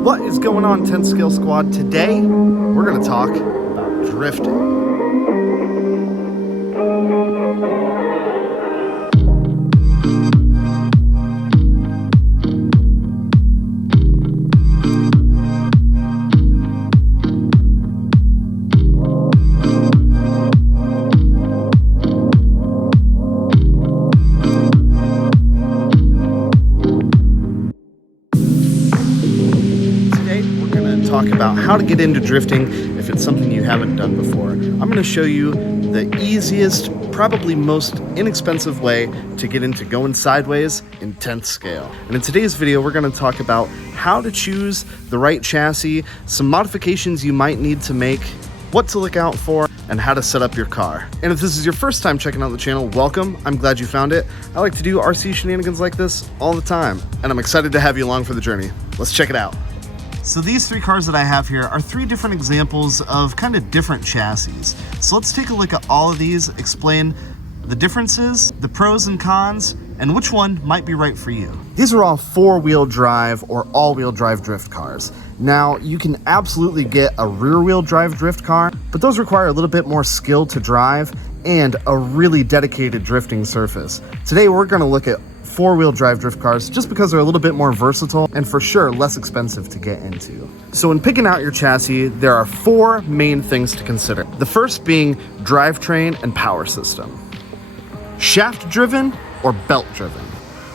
What is going on, 10 Scale Squad? Today, we're going to talk about drifting. Talk about how to get into drifting if it's something you haven't done before. I'm going to show you the easiest, probably most inexpensive way to get into going sideways in 10th scale. And in today's video, we're going to talk about how to choose the right chassis, some modifications you might need to make, what to look out for, and how to set up your car. And if this is your first time checking out the channel, welcome. I'm glad you found it. I like to do RC shenanigans like this all the time, and I'm excited to have you along for the journey. Let's check it out. So these three cars that I have here are three different examples of kind of different chassis. So let's take a look at all of these, explain the differences, the pros and cons, and which one might be right for you. These are all four-wheel drive or all-wheel drive drift cars. Now, you can absolutely get a rear-wheel drive drift car, but those require a little bit more skill to drive and a really dedicated drifting surface. Today, we're gonna look at four-wheel drive drift cars just because they're a little bit more versatile and for sure less expensive to get into. So when picking out your chassis, there are four main things to consider. The first being drivetrain and power system. Shaft driven or belt driven.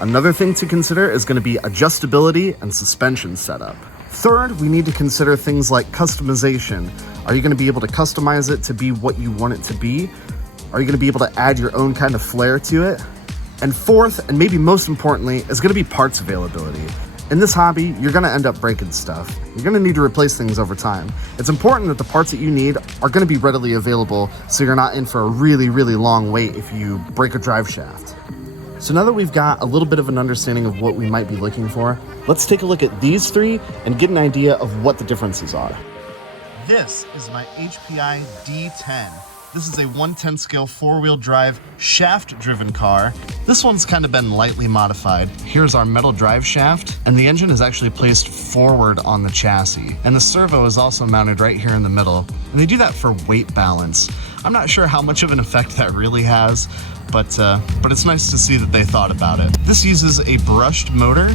Another thing to consider is going to be adjustability and suspension setup. Third, we need to consider things like customization. Are you going to be able to customize it to be what you want it to be? Are you going to be able to add your own kind of flair to it? And fourth, and maybe most importantly, is going to be parts availability. In this hobby, you're going to end up breaking stuff. You're going to need to replace things over time. It's important that the parts that you need are going to be readily available so you're not in for a really, really long wait if you break a drive shaft. So now that we've got a little bit of an understanding of what we might be looking for, let's take a look at these three and get an idea of what the differences are. This is my HPI D10. This is a 1/10 scale four-wheel drive shaft-driven car. This one's kind of been lightly modified. Here's our metal drive shaft, and the engine is actually placed forward on the chassis. And the servo is also mounted right here in the middle. And they do that for weight balance. I'm not sure how much of an effect that really has, but it's nice to see that they thought about it. This uses a brushed motor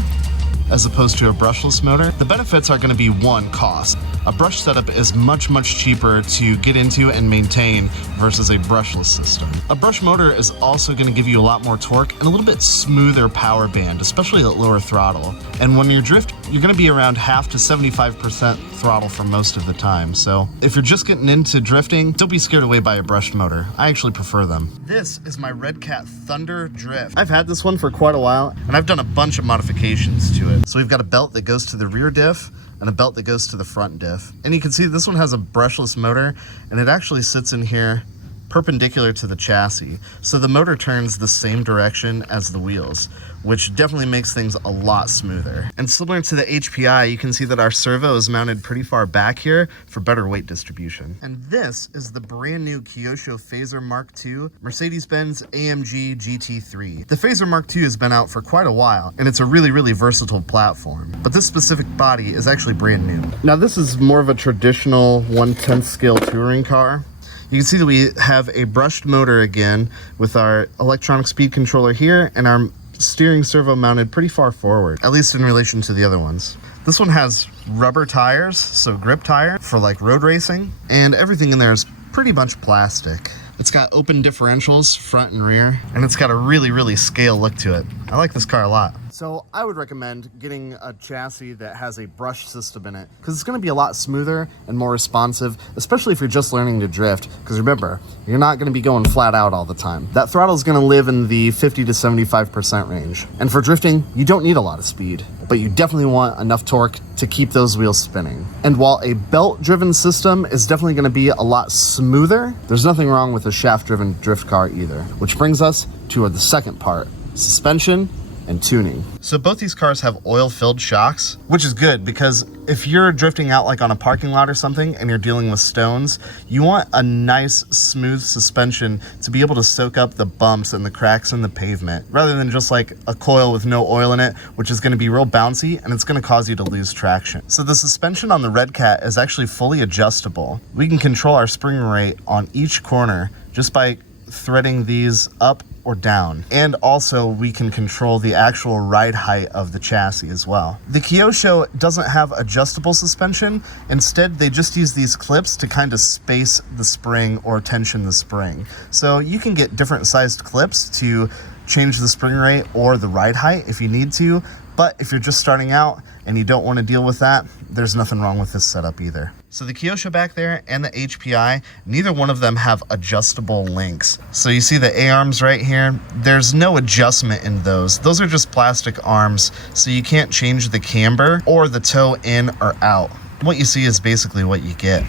as opposed to a brushless motor. The benefits are going to be one, cost. A brush setup is much cheaper to get into and maintain versus a brushless system. A brush motor is also going to give you a lot more torque and a little bit smoother power band, especially at lower throttle. And when you're drifting, you're going to be around half to 75% throttle for most of the time. So if you're just getting into drifting, don't be scared away by a brushed motor. I actually prefer them. This is my Redcat Thunder Drift. I've had this one for quite a while, and I've done a bunch of modifications to it. So we've got a belt that goes to the rear diff and a belt that goes to the front diff. And you can see this one has a brushless motor, and it actually sits in here perpendicular to the chassis. So the motor turns the same direction as the wheels, which definitely makes things a lot smoother. And similar to the HPI, you can see that our servo is mounted pretty far back here for better weight distribution. And this is the brand new Kyosho Phaser Mark II Mercedes-Benz AMG GT3. The Phaser Mark II has been out for quite a while, and it's a really versatile platform. But this specific body is actually brand new. Now this is more of a traditional 1/10 scale touring car. You can see that we have a brushed motor again with our electronic speed controller here and our steering servo mounted pretty far forward, at least in relation to the other ones. This one has rubber tires, so grip tire for like road racing, and everything in there is pretty much plastic. It's got open differentials, front and rear, and it's got a really scale look to it. I like this car a lot. So I would recommend getting a chassis that has a brush system in it because it's going to be a lot smoother and more responsive, especially if you're just learning to drift. Because remember, you're not going to be going flat out all the time. That throttle is going to live in the 50 to 75% range. And for drifting, you don't need a lot of speed, but you definitely want enough torque to keep those wheels spinning. And while a belt-driven system is definitely going to be a lot smoother, there's nothing wrong with a shaft-driven drift car either. Which brings us to the second part, suspension and tuning. So both these cars have oil-filled shocks, which is good because if you're drifting out like on a parking lot or something and you're dealing with stones, you want a nice smooth suspension to be able to soak up the bumps and the cracks in the pavement, rather than just like a coil with no oil in it, which is going to be real bouncy and it's going to cause you to lose traction. So the suspension on the Red Cat is actually fully adjustable. We can control our spring rate on each corner just by threading these up or down, and also we can control the actual ride height of the chassis as well. The Kyosho doesn't have adjustable suspension. Instead, they just use these clips to kind of space the spring or tension the spring. So you can get different sized clips to change the spring rate or the ride height if you need to, but if you're just starting out and you don't want to deal with that, there's nothing wrong with this setup either. So the Kyosho back there and the HPI, neither one of them have adjustable links. So you see the A-arms right here, there's no adjustment in those. Those are just plastic arms, so you can't change the camber or the toe in or out. What you see is basically what you get.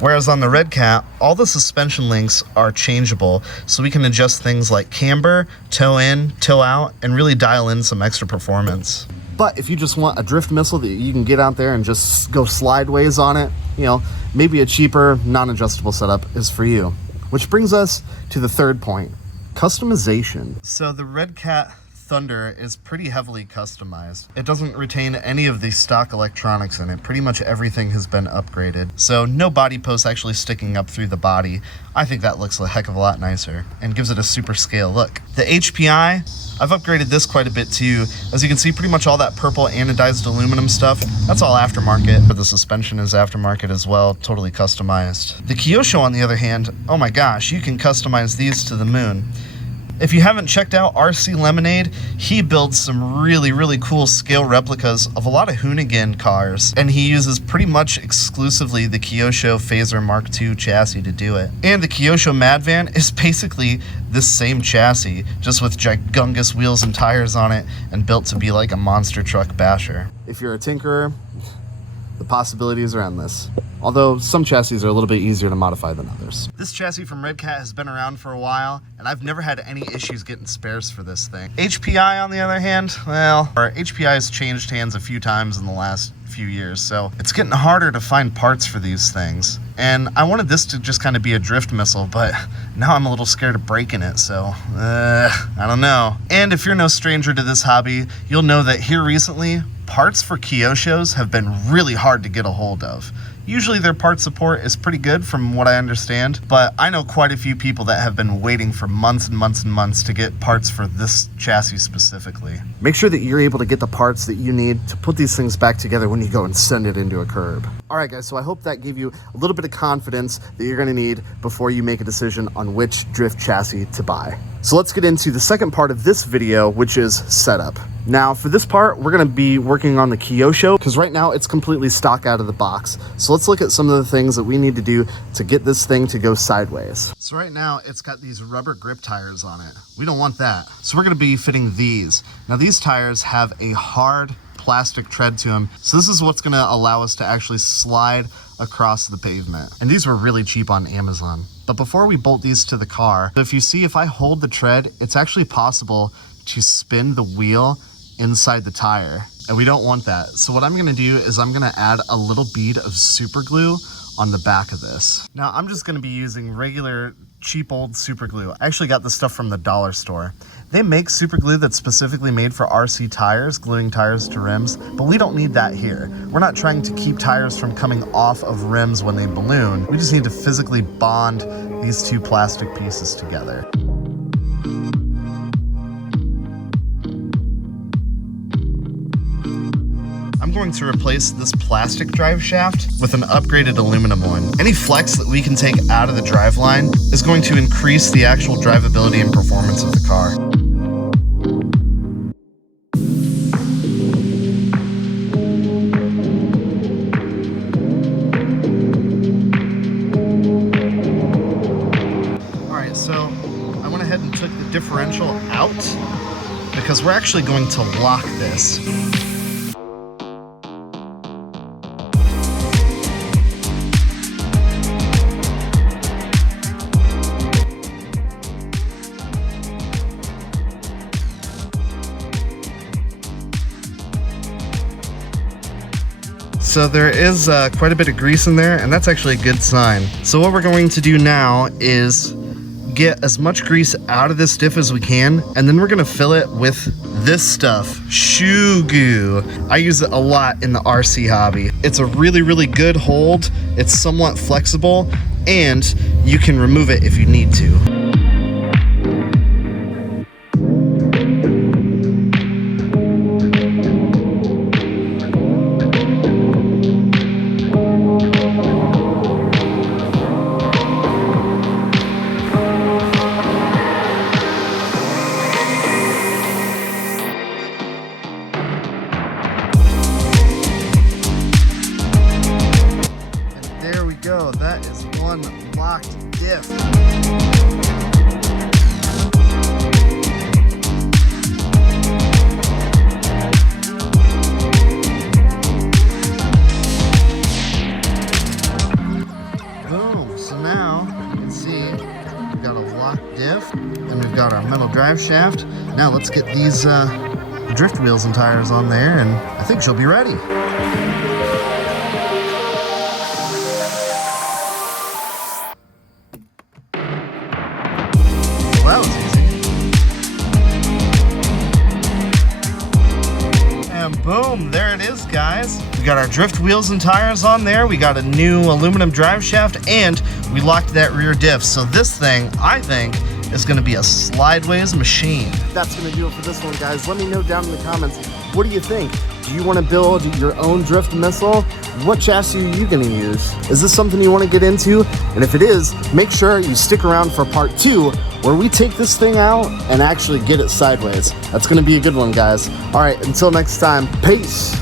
Whereas on the Red Cat, all the suspension links are changeable, so we can adjust things like camber, toe in, toe out, and really dial in some extra performance. But if you just want a drift missile that you can get out there and just go slideways on it, you know, maybe a cheaper, non-adjustable setup is for you. Which brings us to the third point, customization. So the Red Cat Thunder is pretty heavily customized. It doesn't retain any of the stock electronics in it. Pretty much everything has been upgraded. So no body posts actually sticking up through the body. I think that looks a heck of a lot nicer and gives it a super scale look. The HPI, I've upgraded this quite a bit too. As you can see, pretty much all that purple anodized aluminum stuff, that's all aftermarket. But the suspension is aftermarket as well, totally customized. The Kyosho, on the other hand, oh my gosh, you can customize these to the moon. If you haven't checked out RC Lemonade, he builds some really cool scale replicas of a lot of Hoonigan cars, and he uses pretty much exclusively the Kyosho Phaser Mark II chassis to do it. And the Kyosho Madvan is basically this same chassis, just with gigungous wheels and tires on it, and built to be like a monster truck basher. If you're a tinkerer, the possibilities are endless. Although some chassis are a little bit easier to modify than others. This chassis from Red Cat has been around for a while, and I've never had any issues getting spares for this thing. HPI, on the other hand, well, our HPI has changed hands a few times in the last few years, so it's getting harder to find parts for these things. And I wanted this to just kind of be a drift missile, but now I'm a little scared of breaking it, so I don't know. And if you're no stranger to this hobby, you'll know that here recently, parts for Kyoshos have been really hard to get a hold of. Usually their part support is pretty good from what I understand, but I know quite a few people that have been waiting for months and months and months to get parts for this chassis specifically. Make sure that you're able to get the parts that you need to put these things back together when you go and send it into a curb. All right, guys, so I hope that gave you a little bit of confidence that you're gonna need before you make a decision on which drift chassis to buy. So let's get into the second part of this video, which is setup. Now, for this part, we're gonna be working on the Kyosho, because right now it's completely stock out of the box. So let's look at some of the things that we need to do to get this thing to go sideways. So right now, it's got these rubber grip tires on it. We don't want that. So we're gonna be fitting these. Now, these tires have a hard plastic tread to them. So this is what's gonna allow us to actually slide across the pavement. And these were really cheap on Amazon. But before we bolt these to the car, if I hold the tread, it's actually possible to spin the wheel inside the tire. And we don't want that. So what I'm gonna do is I'm gonna add a little bead of super glue on the back of this. Now I'm just gonna be using regular cheap old super glue. I actually got this stuff from the dollar store. They make super glue that's specifically made for RC tires, gluing tires to rims, but we don't need that here. We're not trying to keep tires from coming off of rims when they balloon. We just need to physically bond these two plastic pieces together. I'm going to replace this plastic drive shaft with an upgraded aluminum one. Any flex that we can take out of the drive line is going to increase the actual drivability and performance of the car. Alright, so I went ahead and took the differential out because we're actually going to lock this. So there is quite a bit of grease in there, and that's actually a good sign. So what we're going to do now is get as much grease out of this diff as we can, and then we're gonna fill it with this stuff, shoe goo. I use it a lot in the RC hobby. It's a really, really good hold. It's somewhat flexible, and you can remove it if you need to. There we go. That is one locked diff. Boom. So now you can see we've got a locked diff and we've got our metal drive shaft. Now let's get these drift wheels and tires on there, and I think she'll be ready. Well, that was easy. And boom, there it is, guys. We got our drift wheels and tires on there. We got a new aluminum drive shaft, and we locked that rear diff. So this thing, I think, is gonna be a slideways machine. That's gonna do it for this one, guys. Let me know down in the comments, what do you think? Do you wanna build your own drift missile? What chassis are you gonna use? Is this something you wanna get into? And if it is, make sure you stick around for part 2, where we take this thing out and actually get it sideways. That's gonna be a good one, guys. All right, until next time, peace.